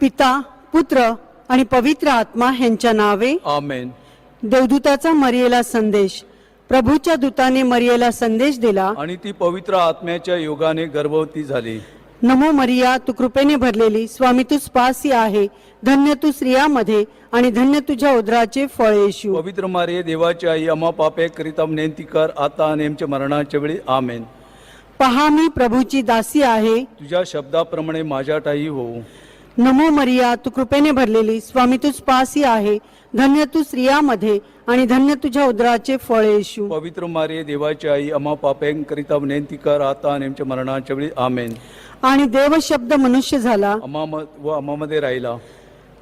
पिता, पुत्र आणि पवित्र आत्मा ह्यांच्या नावे आमेन. देवदूताचा मरियेला संदेश. प्रभूच्या दूताने मरियेला संदेश दिला, आणि ती पवित्र आत्म्याच्या योगाने गर्भवती झाली. नमो मरिया, तू कृपेने भरलेली, स्वामी तू पासी आहे, धन्य तू स्त्रियामध्ये आणि धन्य तुझ्या उदराचे फळ येशू. पवित्र मारिये, देवाची आई, आम्हा पापे करिता विनंती कर, आता आणि आमच्या मरणाच्या वेळी. आमेन. पहा, मी प्रभूची दासी आहे, तुझ्या शब्दाप्रमाणे माझ्या ठाई होऊ. नमो मरिया, तू कृपेने भरलेली, स्वामी तू पासी आहे, धन्य तू स्त्रियामध्ये आणि धन्य तुझ्या उदराचे फळ येशू. पवित्र मारिये, देवाची आई, आम्हा पापे करिता विनंती कर, आता आणि आमच्या मरणाच्या वेळी. आमेन. आणि देव शब्द मनुष्य झाला, आम्हामध्ये राहिला.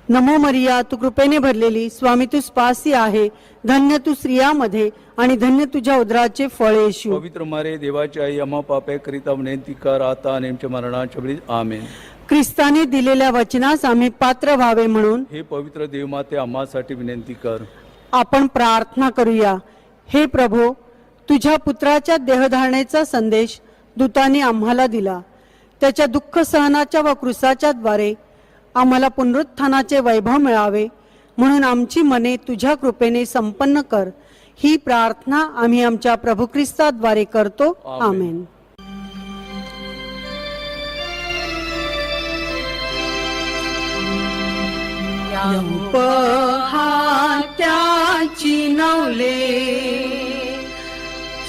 नमो मरिया, तू कृपेने भरलेली, स्वामी तू पासी आहे, धन्य तू स्त्रियामध्ये आणि धन्य तुझ्या उदराचे फळ येशू. पवित्र मारिये, देवाची आई, आम्हा पापे करिता विनंती कर, आता आणि आमच्या मरणाच्या वेळी. आमेन. ख्रिस्ताने दिलेल्या वचनास आम्ही पात्र व्हावे म्हणून हे पवित्र देवमाते, आम्हासाठी विनंती कर. आपण प्रार्थना करूया. हे प्रभो, तुझ्या पुत्राच्या देहधारणेचा संदेश दूताने आम्हाला दिला. त्याच्या दुःख सहनाच्या व क्रूसाच्या द्वारे आम्हाला पुनरुत्थानाचे वैभव मिळावे म्हणून आमची मने तुझ्या कृपेने संपन्न कर. ही प्रार्थना आम्ही आमच्या प्रभू ख्रिस्ताद्वारे करतो. आमेन. त्याची नवले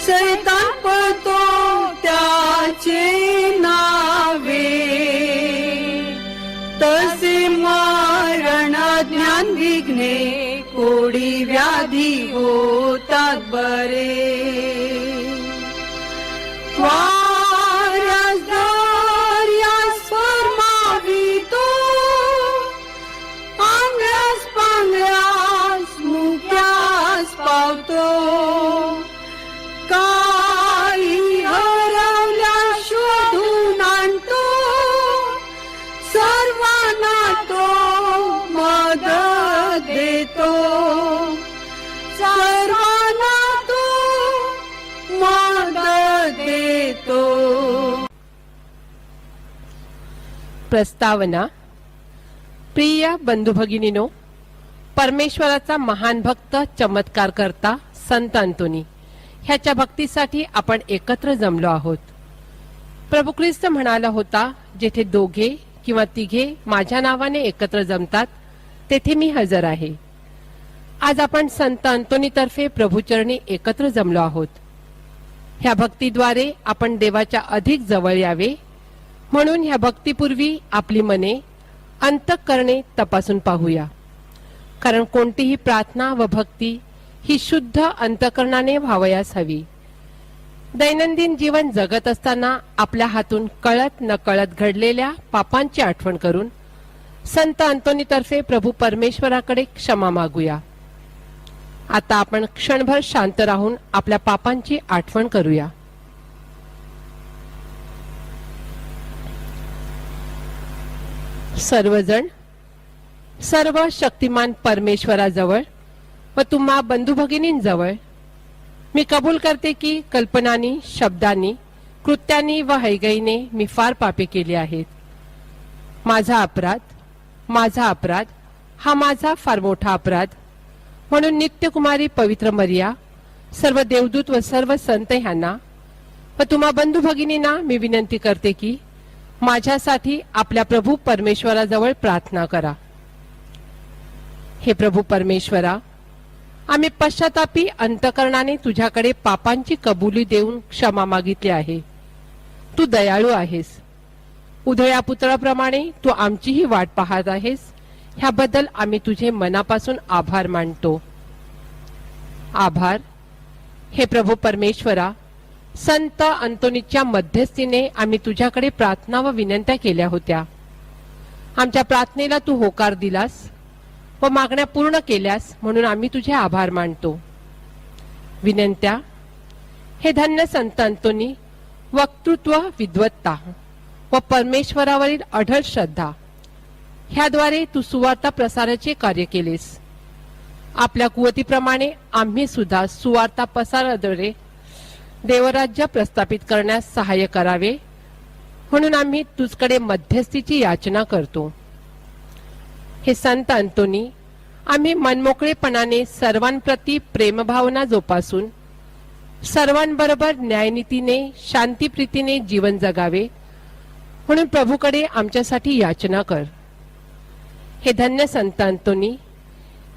सैतान पळतो त्याचे नावे, तसे मरण ज्ञान विघ्ने कोडी व्याधी होतात बरे. वाऱ्यास दर्यास फरमावितो, आंगल्यास पांगल्यास मुक्यास पावतो. काही हरवल्या शोधून आणतो, सर्वांना तो मदत देतो. सर्वांना तो मदत देतो. प्रस्तावना. प्रिय बंधू भगिनीनो, परमेश्वराचा महान भक्त, चमत्कार करता संत अंतोनी ह्याच्या भक्तीसाठी आपण एकत्र जमलो आहोत. प्रभू ख्रिस्त म्हणाला होता, जेथे दोघे किंवा तिघे माझ्या नावाने एकत्र जमतात तेथे मी हजर आहे. आज आपण संत अंतोनी तर्फे प्रभूचरणी एकत्र जमलो आहोत. ह्या भक्तीद्वारे आपण देवाच्या अधिक जवळ यावे म्हणून ह्या भक्तीपूर्वी आपली मने अंतःकरणे तपासून पाहूया. कारण कोणतीही प्रार्थना व भक्ती ही शुद्ध अंतःकरणाने व्हावयास हवी. दैनंदिन जीवन जगत असताना आपल्या हातून कळत नकळत घडलेल्या पापांची आठवण करून संत अंतोनी तर्फे प्रभू परमेश्वराकडे क्षमा मागूया. आता आपण क्षणभर शांत राहून आपल्या पापांची आठवण करूया. सर्वजण सर्व शक्तिमान परमेश्वराजवळ व तुम्हा बंधू भगिनींजवळ मी कबूल करते की कल्पनांनी, शब्दांनी, कृत्यांनी व हैगईने मी फार पापे केली आहेत. माझा अपराध हा माझा फार मोठा अपराध. म्हणून नित्यकुमारी पवित्र मरिया, सर्व देवदूत व सर्व संत ह्यांना व तुम्हा बंधू भगिनींना मी विनंती करते की माझ्यासाठी आपल्या प्रभू परमेश्वराजवळ प्रार्थना करा. हे प्रभू परमेश्वरा, आम्ही पश्चातापी अंतःकरणाने तुझ्याकडे पापांची कबुली देऊन क्षमा मागितली आहे. तू दयाळू आहेस. उधळ्या पुत्राप्रमाणे तू आमचीही वाट पाहत आहेस. ह्याबद्दल आम्ही तुझे मनापासून आभार मानतो. आभार. हे प्रभू परमेश्वरा, संत अंतोनीच्या मध्यस्थीने आम्ही तुझ्याकडे प्रार्थना व विनंत्या केल्या होत्या. आमच्या प्रार्थनेला तू होकार दिलास व मागण्या पूर्ण केल्यास म्हणून आम्ही तुझे आभार मानतो. विनंत्या. हे धन्य संत अंतोनी, वक्तृत्व, विद्वत्ता व परमेश्वरावरील अढळ श्रद्धा ह्याद्वारे तू सुवार्ता प्रसाराचे कार्य केलेस. आपल्या कुवतीप्रमाणे आम्ही सुद्धा सुवार्ता प्रसाराद्वारे देवराज्य प्रस्थापित करण्यास सहाय्य करावे म्हणून आम्ही तुझकडे मध्यस्थीची याचना करतो. हे संत अंतोनी, आम्ही मनमोकळेपणाने सर्वांप्रती प्रेमभावना जोपासून सर्वांबरोबर न्यायनीतीने शांतीप्रीतीने जीवन जगावे म्हणून प्रभूकडे आमच्यासाठी याचना कर. हे धन्य संत अंतोनी,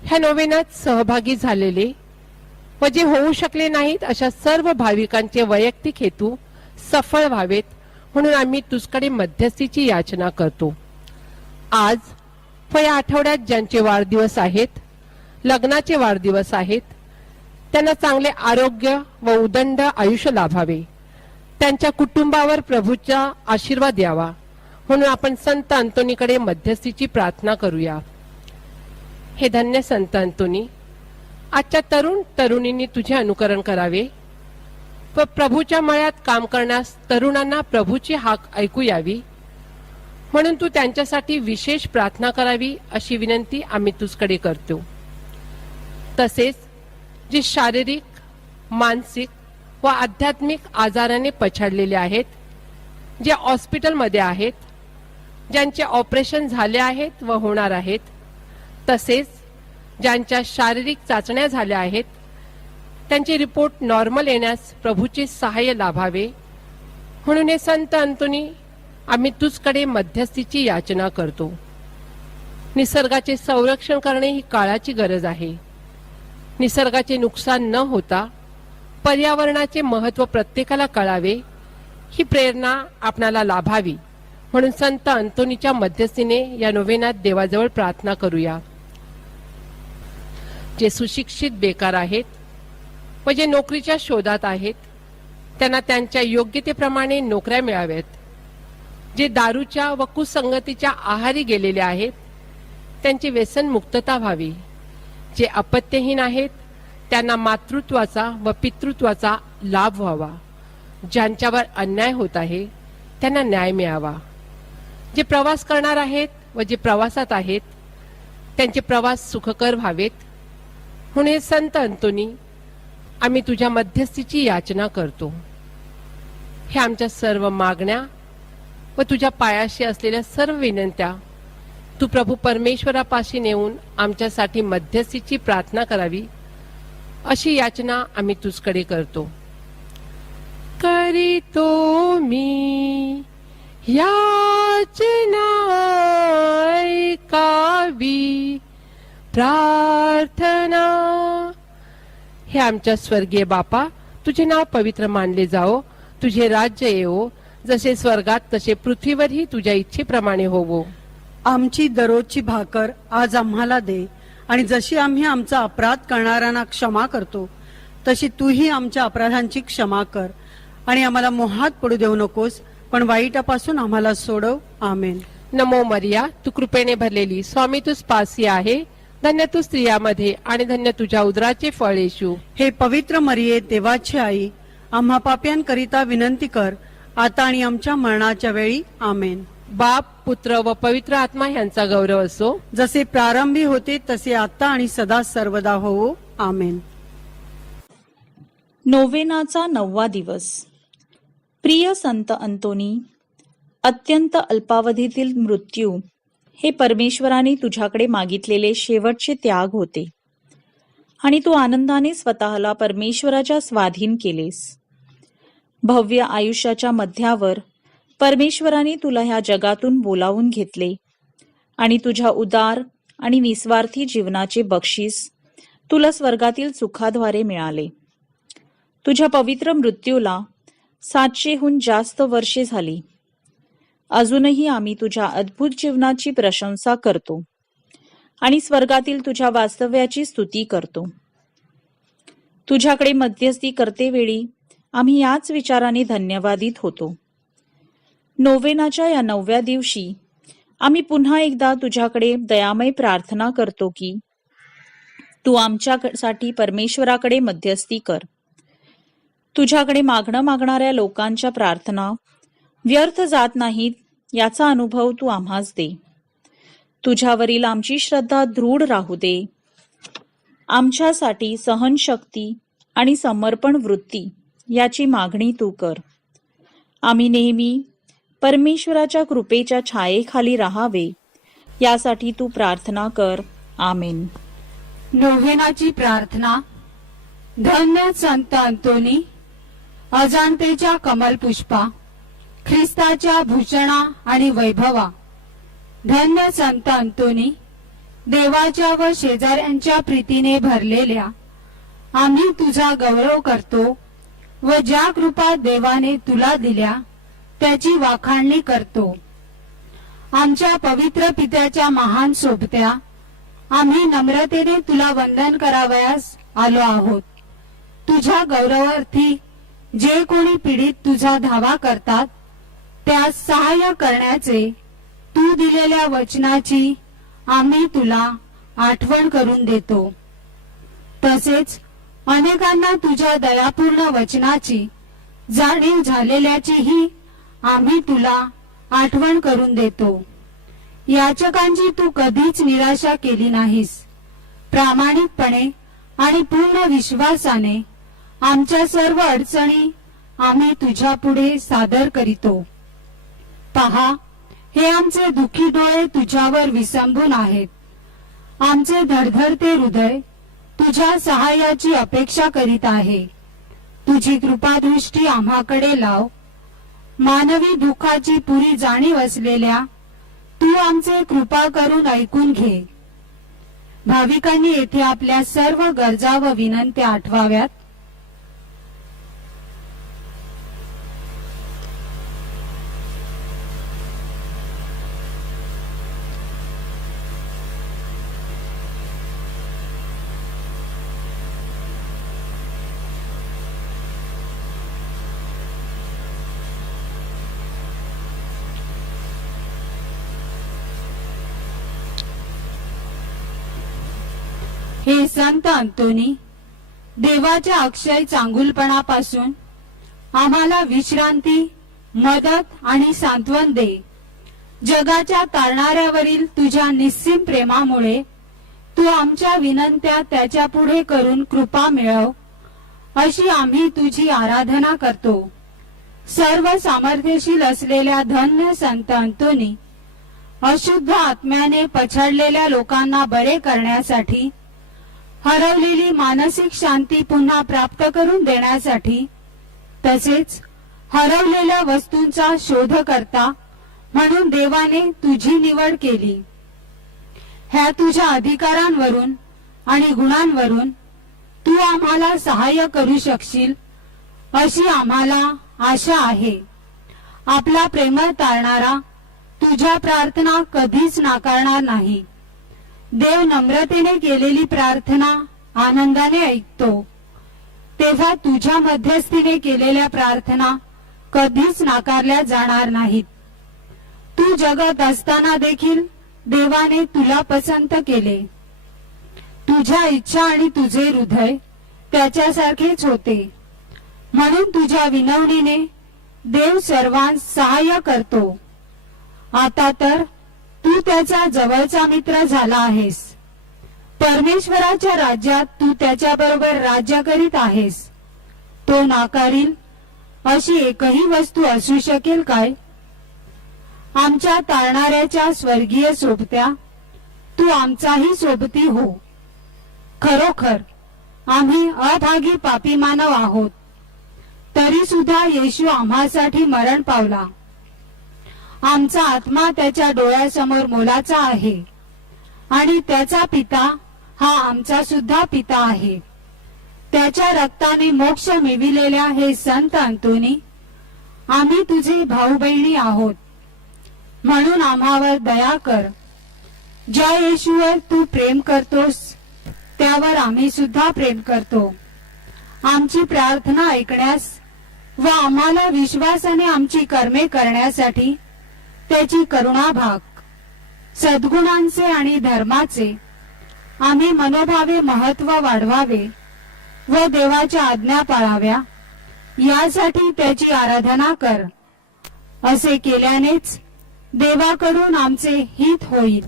ह्या नोवेनात सहभागी झालेले व जे होऊ शकले नाहीत अशा सर्व भाविकांचे वैयक्तिक हेतू सफळ व्हावेत म्हणून आम्ही तुझकडे मध्यस्थीची याचना करतो. आज व या आठवड्यात ज्यांचे वाढदिवस आहेत, लग्नाचे वाढदिवस आहेत, त्यांना चांगले आरोग्य व उदंड आयुष्य लाभावे, त्यांच्या कुटुंबावर प्रभूचा आशीर्वाद यावा म्हणून आपण संत अंतोनीकडे मध्यस्थीची प्रार्थना करूया. हे धन्य संत अंतोनी, आजच्या तरुण तरुणींनी तुझे अनुकरण करावे व प्रभूच्या मळ्यात काम करण्यास तरुणांना प्रभूची हाक ऐकू यावी म्हणून तू त्यांच्यासाठी विशेष प्रार्थना करावी अशी विनंती आम्ही तुझकडे करतो. तसेच जे शारीरिक, मानसिक व आध्यात्मिक आजाराने पछाडलेले आहेत, जे हॉस्पिटलमध्ये आहेत, ज्यांचे ऑपरेशन झाले आहेत व होणार आहेत, तसेच ज्यांच्या शारीरिक चाचण्या झाल्या आहेत, त्यांचे रिपोर्ट नॉर्मल येण्यास प्रभूचे सहाय्य लाभावे म्हणून हे संत अंतोनी आम्ही तुझकडे मध्यस्थीची याचना करतो. निसर्गाचे संरक्षण करणे ही काळाची गरज आहे. निसर्गाचे नुकसान न होता पर्यावरणाचे महत्त्व प्रत्येकाला कळावे ही प्रेरणा आपणाला लाभावी म्हणून संत अंतोनीच्या मध्यस्थीने या नोवेनात देवाजवळ प्रार्थना करूया. जे सुशिक्षित बेकार आहेत व जे नोकरीच्या शोधात आहेत, त्यांना त्यांच्या योग्यतेप्रमाणे नोकऱ्या मिळाव्यात. जे दारूच्या व कुसंगतीच्या आहारी गेलेले आहेत, त्यांची व्यसन मुक्तता व्हावी. जे अपत्यहीन आहेत, त्यांना मातृत्वाचा व पितृत्वाचा लाभ व्हावा. ज्यांच्यावर अन्याय होत आहे त्यांना न्याय मिळावा. जे प्रवास करणार आहेत व जे प्रवासात आहेत, त्यांचे प्रवास सुखकर व्हावेत म्हणून हे संत अंतोनी आम्ही तुझ्या मध्यस्थीची याचना करतो. हे आमच्या सर्व मागण्या व तुझ्या पायाशी असलेल्या सर्व विनंत्या तू प्रभू परमेश्वरापाशी नेऊन आमच्यासाठी मध्यस्थीची प्रार्थना करावी अशी याचना आम्ही तुझकडे करतो. करीतो मी याचना ऐकावी प्रार्थना. हे आमच्या स्वर्गीय बापा, तुझे नाव पवित्र मानले जाओ, तुझे राज्य येवो, जसे स्वर्गात तसे पृथ्वीवरही तुझ्या इच्छेप्रमाणे होवो. आमची दररोजची भाकर आज आम्हाला दे, आणि जशी आम्ही आमचा अपराध करणाऱ्यांना क्षमा करतो तशी तूही आमच्या अपराधांची क्षमा कर, आणि आम्हाला मोहात पडू देऊ नकोस, पण वाईटापासून आम्हाला सोडव. आमेन. नमो मरिया, तू कृपेने भरलेली, स्वामी तुझ पासी आहे, धन्य तू स्त्रियामध्ये आणि धन्य तुझ्या उदराचे फळ येशू. हे पवित्र मरिये, देवाची आई, आम्हा पाप्यांकरिता विनंती कर, आता आणि आमच्या मरणाच्या वेळी. आमेन. बाप, पुत्र व पवित्र आत्मा यांचा गौरव असो, जसे प्रारंभी होते तसे आता आणि सदा सर्वदा होवो. आमेन. नोवेनाचा 9वा दिवस. प्रिय संत अंतोनी, अत्यंत अल्पावधीतील मृत्यू हे परमेश्वराने तुझ्याकडे मागितलेले शेवटचे त्याग होते, आणि तू आनंदाने स्वतःला परमेश्वराच्या स्वाधीन केलेस. भव्य आयुष्याच्या मध्यावर परमेश्वराने तुला ह्या जगातून बोलावून घेतले, आणि तुझ्या उदार आणि निस्वार्थी जीवनाचे बक्षीस तुला स्वर्गातील सुखाद्वारे मिळाले. तुझ्या पवित्र मृत्यूला 700हून जास्त वर्षे झाली. अजूनही आम्ही तुझ्या अद्भुत जीवनाची प्रशंसा करतो आणि स्वर्गातील तुझ्या वास्तव्याची स्तुती करतो. तुझ्याकडे मध्यस्थी करतेवेळी आम्ही याच विचाराने धन्यवादित होतो. नोवेनाच्या या 9व्या दिवशी आम्ही पुन्हा एकदा तुझ्याकडे दयामय प्रार्थना करतो की तू आमच्यासाठी परमेश्वराकडे मध्यस्थी कर. तुझ्याकडे मागणं मागणाऱ्या लोकांच्या प्रार्थना व्यर्थ जात नाहीत याचा अनुभव तू आम्हास दे. तुझ्यावरील आमची श्रद्धा दृढ राहू दे. आमच्यासाठी सहनशक्ती आणि समर्पण वृत्ती याची मागणी तू कर. आम्ही नेहमी परमेश्वराच्या कृपेच्या छायेखाली राहावे यासाठी तू प्रार्थना कर. आमेन. नोव्हेनाची प्रार्थना. धन्य संत अंतोनी, अजाणतेच्या कमलपुष्पा, ख्रिस्ताच्या भूषणा आणि वैभवा. धन्य संत अंतोनी, देवाच्या व शेजाऱ्यांच्या प्रीतीने भरलेल्या आम्ही तुझा गौरव करतो व ज्या कृपा देवाने तुला दिल्या त्याची वाखाणणी करतो. आमच्या पवित्र पित्याच्या महान सोबत्या, आम्ही नम्रतेने तुला वंदन करावयास आलो आहोत. तुझ्या गौरवार्थी जे कोणी पीडित तुझा धावा करतात त्यास सहाय्य करण्याचे तू दिलेल्या वचनाची आम्ही तुला आठवण करून देतो. तसेच अनेकांना तुझ्या दयापूर्ण वचनाची जाणीव झालेल्याचीही आम्ही तुला आठवण करून देतो. याचकांची तू कधीच निराशा केली नाहीस. प्रामाणिकपणे आणि पूर्ण विश्वासाने आमच्या सर्व अडचणी आम्ही तुझ्या पुढे सादर करीतो. पहा, हे आमचे दुःखी डोळे तुझ्यावर विसंबून आहेत. आमचे धडधडते हृदय तुझ्या सहाय्याची अपेक्षा करीत आहे. तुझी कृपादृष्टी आम्हाकडे लाव. मानवी दुःखाची पुरी जाणीव असलेल्या तू आमचे कृपा करून ऐकून घे. भाविकांनी येथे आपल्या सर्व गरजा व विनंत्या आठवाव्यात. हे संत अंतोनी, देवाच्या अक्षय चांगुलपणापासून आम्हाला विश्रांती, मदत आणि सांत्वन दे. जगाच्या तारणाऱ्यावरील तुझ्या निस्सीम प्रेमामुळे तू आमच्या विनंत्या त्याच्या पुढे करून कृपा मिळव, अशी आम्ही तुझी आराधना करतो. सर्व सामर्थ्यशील असलेल्या धन्य संत अंतोनी, अशुद्ध आत्म्याने पछाडलेल्या लोकांना बरे करण्यासाठी, हरवलेली मानसिक शांती पुन्हा प्राप्त करून देण्यासाठी, तसेच हरवलेल्या वस्तूंचा शोधकर्ता म्हणून देवाने तुझी निवड केली. ह्या तुझ्या अधिकारांवरून आणि गुणांवरून तू आम्हाला सहाय्य करू शकशील अशी आम्हाला आशा आहे. आपला प्रेमळ तारणारा तुझ्या प्रार्थना कधीच नाकारणार नाही. देव नम्रतेने केलेली प्रार्थना आनंदाने ऐकतो. तेव्हा तुझ्या मध्यस्थीने केलेल्या प्रार्थना कधीच नाकारल्या जाणार नाहीत. तू जगत असताना देखील देवाने तुला पसंत केले. तुझ्या इच्छा आणि तुझे हृदय त्याच्यासारखेच होते. म्हणून तुझ्या विनवणीने देव सर्वांस सहाय्य करतो. आता तर तू त्याचा जवळचा मित्र झाला आहेस. परमेश्वराच्या राज्यात तू त्याच्याबरोबर राज्य करीत आहेस. तो नाकारील अशी एकही वस्तू असू शकेल काय? आमच्या तारणाऱ्याच्या स्वर्गीय सोबत्या, तू आमचाही सोबती हो. खरोखर आम्ही अभागी पापी मानव आहोत, तरी सुद्धा येशू आम्हासाठी मरण पावला. आमचा आत्मा त्याच्या डोळ्यासमोर मोलाचा आहे आणि त्याचा पिता हा आमचा सुद्धा पिता आहे. त्याच्या रक्ताने मोक्ष मिळविलेल्या हे संत अंतोनी, आम्ही तुझे भाऊ बहिणी आहोत. म्हणून आम्हावर दया कर. ज्या येशूवर तू प्रेम करतोस त्यावर आम्ही सुद्धा प्रेम करतो. आमची प्रार्थना ऐकण्यास व आम्हाला विश्वासाने आमची कर्मे करण्यासाठी त्याची करुणा भाग. सद्गुणांचे आणि धर्माचे आम्ही मनोभावे महत्व वाढवावे व देवाच्या आज्ञा पाळाव्या, यासाठी त्याची आराधना कर. असे केल्यानेच देवाकडून आमचे हित होईल.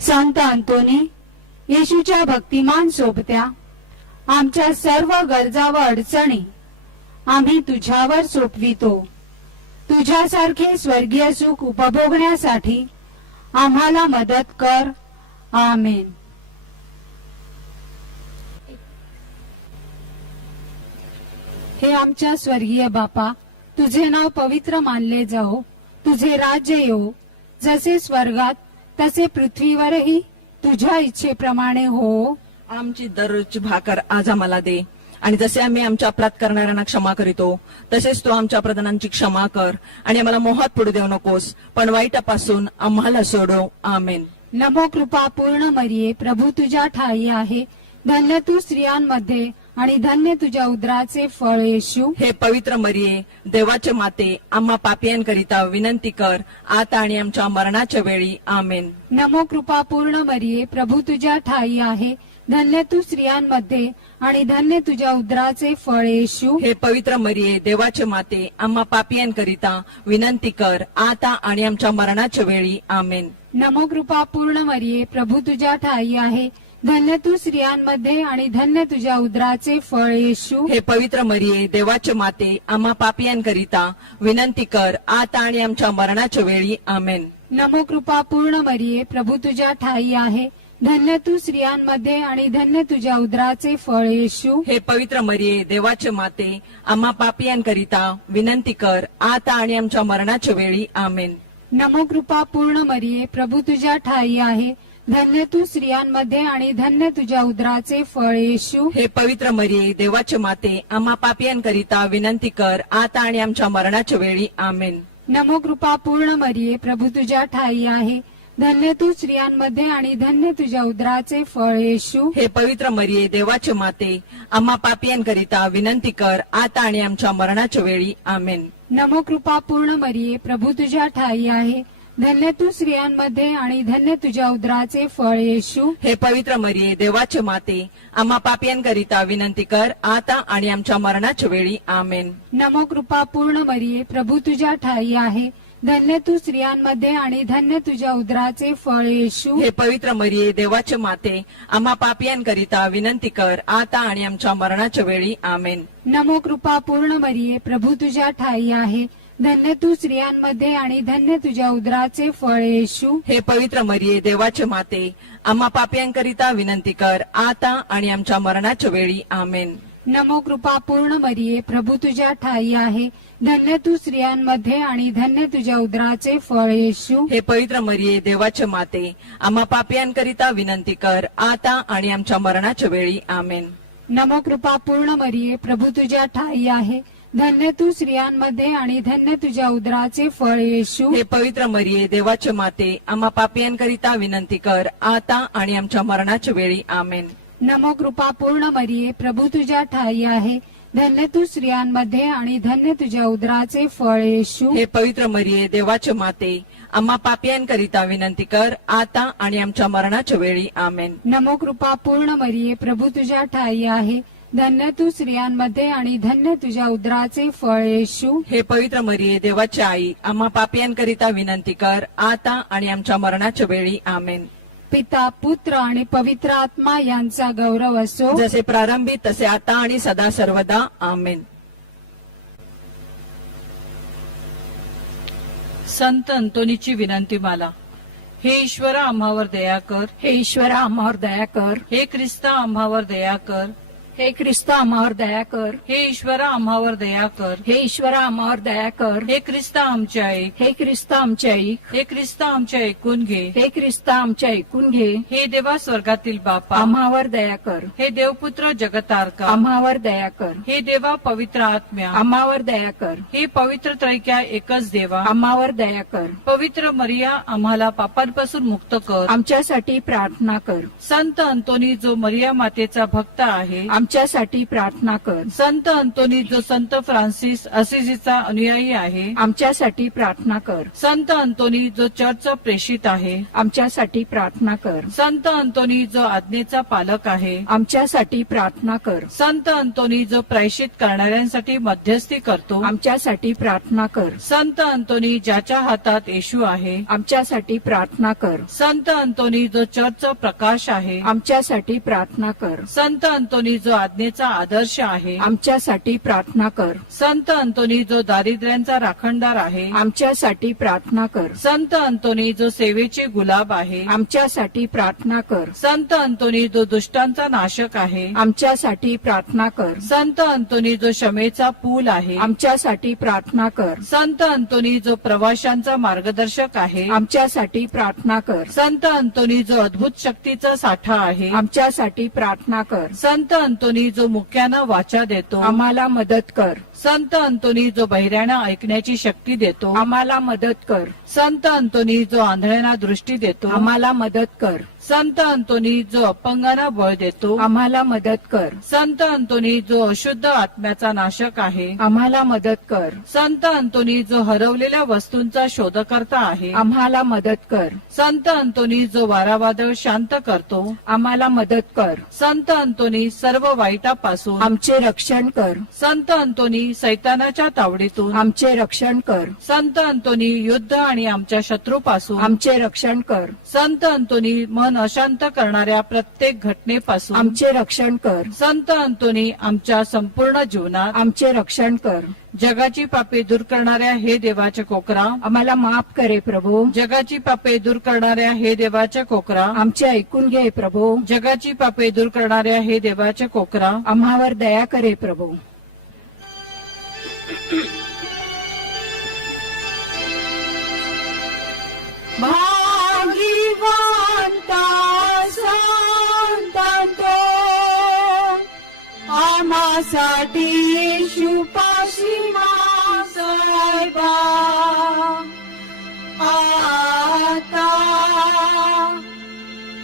संत अंतोनी, येशूच्या भक्तिमान सोबत्या, आमच्या सर्व गरजा व अडचणी आम्ही तुझ्यावर सोपवितो. तुझ्यासारखे स्वर्गीय सुख उपभोगण्यासाठी आम्हाला मदत कर. आमेन. हे आमच्या स्वर्गीय बापा, तुझे नाव पवित्र मानले जाओ, तुझे राज्य येवो, जसे स्वर्गात तसे पृथ्वीवरही तुझ्या इच्छेप्रमाणे हो. आमची दररोजची भाकर आज आम्हाला दे, आणि जसे आम्ही आमच्या अपराध करणाऱ्यांना क्षमा करीतो तसेच तू आमच्या अपराधांची क्षमा कर, आणि आम्हाला मोहात पडू देऊ नकोस, पण वाईटापासून आम्हाला सोडव. आमेन. नमो कृपा पूर्ण मरिये, प्रभू तुझ्या ठाई आहे, धन्य तू स्त्रियांमध्ये आणि धन्य तुझ्या उदराचे फळ येशू. हे पवित्र मरिये, देवाचे माते, आम्हा पापियांकरिता विनंती कर, आता आणि आमच्या मरणाच्या वेळी. आमेन. नमो कृपा पूर्ण मरिये, प्रभू तुझ्या ठाई आहे, धन्य तू स्त्रियांमध्ये आणि धन्य तुझ्या उदराचे फळ येशू. हे पवित्र मरिये, देवाचे माते, आम्हा पापियांकरिता विनंती कर, आता आणि आमच्या मरणाच्या वेळी. आमेन. नमो कृपा पूर्ण मरिये, प्रभू तुझ्या ठाई आहे, धन्य तू स्त्रियांमध्ये आणि धन्य तुझ्या उदराचे फळ येशू. हे पवित्र मरिये, देवाचे माते, आम्हा पापियांकरिता विनंती कर, आता आणि आमच्या मरणाच्या वेळी. आमेन. नमो कृपा पूर्ण मरिये, प्रभू तुझ्या ठाई आहे, धन्य तू स्त्रियांमध्ये आणि धन्य तुझ्या उदराचे फळ येशू. हे पवित्र मरिये, देवाचे माते, आम्हा पापियांकरिता विनंती कर, आता आणि आमच्या मरणाच्या वेळी. आमेन. नमो कृपा पूर्ण मरिये, प्रभू तुझ्या ठाई आहे, धन्य तू स्त्रियांमध्ये आणि धन्य तुझ्या उदराचे फळ येशू. हे पवित्र मरिये, देवाचे माते, आम्हा पापियांकरिता विनंती कर, आता आणि आमच्या मरणाच्या वेळी. आमेन. नमो कृपा पूर्ण मरिये, प्रभू तुझ्या ठाई आहे, धन्य तू स्त्रियांमध्ये आणि धन्य तुझ्या उदराचे फळ येशू. हे पवित्र मरिये, देवाचे माते, आम्हा पापियांकरिता विनंती कर, आता आणि आमच्या मरणाच्या वेळी. आमेन. नमो कृपा पूर्ण मरिये, प्रभू तुझ्या ठाई आहे, धन्य तू स्त्रियांमध्ये आणि धन्य तुझ्या उदराचे फळ येशू. हे पवित्र मरिये, देवाचे माते, आम्हा पापियांकरिता विनंती कर, आता आणि आमच्या मरणाच्या वेळी. आमेन. नमो कृपा पूर्ण मरिये, प्रभू तुझ्या ठाई आहे, धन्य तू स्त्रियांमध्ये आणि धन्य तुझ्या उदराचे फळ येशू. हे पवित्र मरिये, देवाचे माते, आम्हा पापियांकरिता विनंती कर, आता आणि आमच्या मरणाच्या वेळी. आमेन. नमो कृपा पूर्ण मरिये, प्रभू तुझ्या ठाई आहे, धन्य तू स्त्रियांमध्ये आणि धन्य तुझ्या उदराचे फळ येशू. हे पवित्र मरिये, देवाचे माते, आम्हा पापियांकरिता विनंती कर, आता आणि आमच्या मरणाच्या वेळी. आमेन. नमो कृपा पूर्ण मरिये, प्रभू तुझ्या ठाई आहे, धन्य तू स्त्रियांमध्ये आणि धन्य तुझ्या उदराचे फळ येशू. हे पवित्र मरिये, देवाचे माते, आम्हा पापियांकरिता विनंती कर, आता आणि आमच्या मरणाच्या वेळी. आमेन. नमो कृपा पूर्ण मरिये, प्रभू तुझ्या ठाई आहे, धन्य तू स्त्रियांमध्ये आणि धन्य तुझ्या उदराचे फळ येशू. हे पवित्र मरिये, देवाचे माते, आम्हा पापियांकरिता विनंती कर, आता आणि आमच्या मरणाच्या वेळी. आमेन. नमो कृपा पूर्ण मरिये, प्रभू तुझ्या ठाई आहे, धन्य तू स्त्रियांमध्ये आणि धन्य तुझ्या उदराचे फळ येशू. हे पवित्र मरिये, देवाचे माते, आम्हा पापियांकरिता विनंती कर, आता आणि आमच्या मरणाच्या वेळी. आमेन. नमो कृपा पूर्ण मरिये, प्रभू तुझ्या ठाई आहे, धन्य तू स्त्रियांमध्ये आणि धन्य तुझ्या उदराचे फळ येशू. हे पवित्र मरिये, देवाची आई, आम्हा पापियांकरिता विनंती कर, आता आणि आमच्या मरणाच्या वेळी. आमेन. पिता, पुत्र आणि पवित्र आत्मा यांचा गौरव असो, जसे प्रारंभी तसे आता आणि सदा सर्वदा. आमेन. संत अंतोनीची विनंती माला. हे ईश्वरा आम्हावर दया कर. हे ईश्वरा आम्हावर दया कर. हे ख्रिस्ता आम्हावर दया कर. हे ख्रिस्त आम्हावर दया कर. हे ईश्वरा आम्हावर दया कर. हे ईश्वरा आम्हावर दया कर. हे ख्रिस्ता आमच्या ऐक. हे ख्रिस्त आमचे ऐक. हे ख्रिस्ता आमच्या ऐकून घे. हे ख्रिस्त आमचे ऐकून घे. हे देवा स्वर्गातील बापा, आम्हावर दया कर. हे देवपुत्र जगतारका, आम्हावर दया कर. हे देवा पवित्र आत्म्या, आम्हावर दया कर. हे पवित्र त्रैक्या एकच देवा, आम्हावर दया कर. पवित्र मरिया, आम्हाला पापांपासून मुक्त कर. आमच्यासाठी प्रार्थना कर. संत अंतोनी जो मरिया मातेचा भक्त आहे, आमच्यासाठी प्रार्थना कर. संत अंतोनी जो संत फ्रान्सिस असिसीचा अनुयायी आहे, आमच्यासाठी प्रार्थना कर. संत अंतोनी जो चर्चचा प्रेषित आहे, आमच्यासाठी प्रार्थना कर. संत अंतोनी जो आज्ञेचा पालक आहे, आमच्यासाठी प्रार्थना कर. संत अंतोनी जो प्रायश्चित करणाऱ्यांसाठी मध्यस्थी करतो, आमच्यासाठी प्रार्थना कर. संत अंतोनी ज्याच्या हातात येशू आहे, आमच्यासाठी प्रार्थना कर. संत अंतोनी जो चर्चचा प्रकाश आहे, आमच्यासाठी प्रार्थना कर. संत अंतोनी जो आज्ञेचा आदर्श आहे, आमच्यासाठी प्रार्थना कर. संत अंतोनी जो दारिद्र्यांचा राखणदार आहे, आमच्यासाठी प्रार्थना कर. संत अंतोनी जो सेवेचे गुलाब आहे, आमच्यासाठी प्रार्थना कर. संत अंतोनी जो दुष्टांचा नाशक आहे, आमच्यासाठी प्रार्थना कर. संत अंतोनी जो क्षमेचा पूल आहे, आमच्यासाठी प्रार्थना कर. संत अंतोनी जो प्रवाशांचा मार्गदर्शक आहे, आमच्यासाठी प्रार्थना कर. संत अंतोनी जो अद्भुत शक्तीचा साठा आहे, आमच्यासाठी प्रार्थना कर. संत अंतोनी जो मुक्यांना वाचा देतो, आम्हाला मदत कर. संत अंतोनी जो बहिऱ्यांना ऐकण्याची शक्ती देतो, आम्हाला मदत कर. संत अंतोनी जो आंधळ्यांना दृष्टी देतो, आम्हाला मदत कर. संत अंतोनी जो अपंगांना बळ देतो, आम्हाला मदत कर. संत अंतोनी जो अशुद्ध आत्म्याचा नाशक आहे, आम्हाला मदत कर. संत अंतोनी जो हरवलेल्या वस्तूंचा शोधकर्ता आहे, आम्हाला मदत कर. संत अंतोनी जो वारावादळ शांत करतो, आम्हाला मदत कर. संत अंतोनी सर्व वाईटापासून, आमचे रक्षण कर. संत अंतोनी सैतानाच्या तावडीतून, आमचे रक्षण कर. संत अंतोनी युद्ध आणि आमच्या शत्रूपासून, आमचे रक्षण कर. संत अंतोनी मन अशांत करणाऱ्या प्रत्येक घटनेपासून, आमचे रक्षण कर. संत अंतोनी आमच्या संपूर्ण जीवनात, आमचे रक्षण कर. जगाची पापे दूर करणाऱ्या हे देवाच्या कोकरा, आम्हाला माफ करे प्रभू. जगाची पापे दूर करणाऱ्या हे देवाच्या कोकरा, आमचे ऐकून घे प्रभू. जगाची पापे दूर करणाऱ्या हे देवाच्या कोकरा, आम्हावर दया करे प्रभू. भाग्यवंता संतांतो, आम्हासाठी येशूपाशी साहेबा आता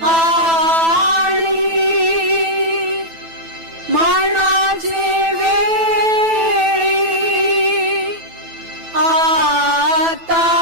आणि मनाचे वेळी आता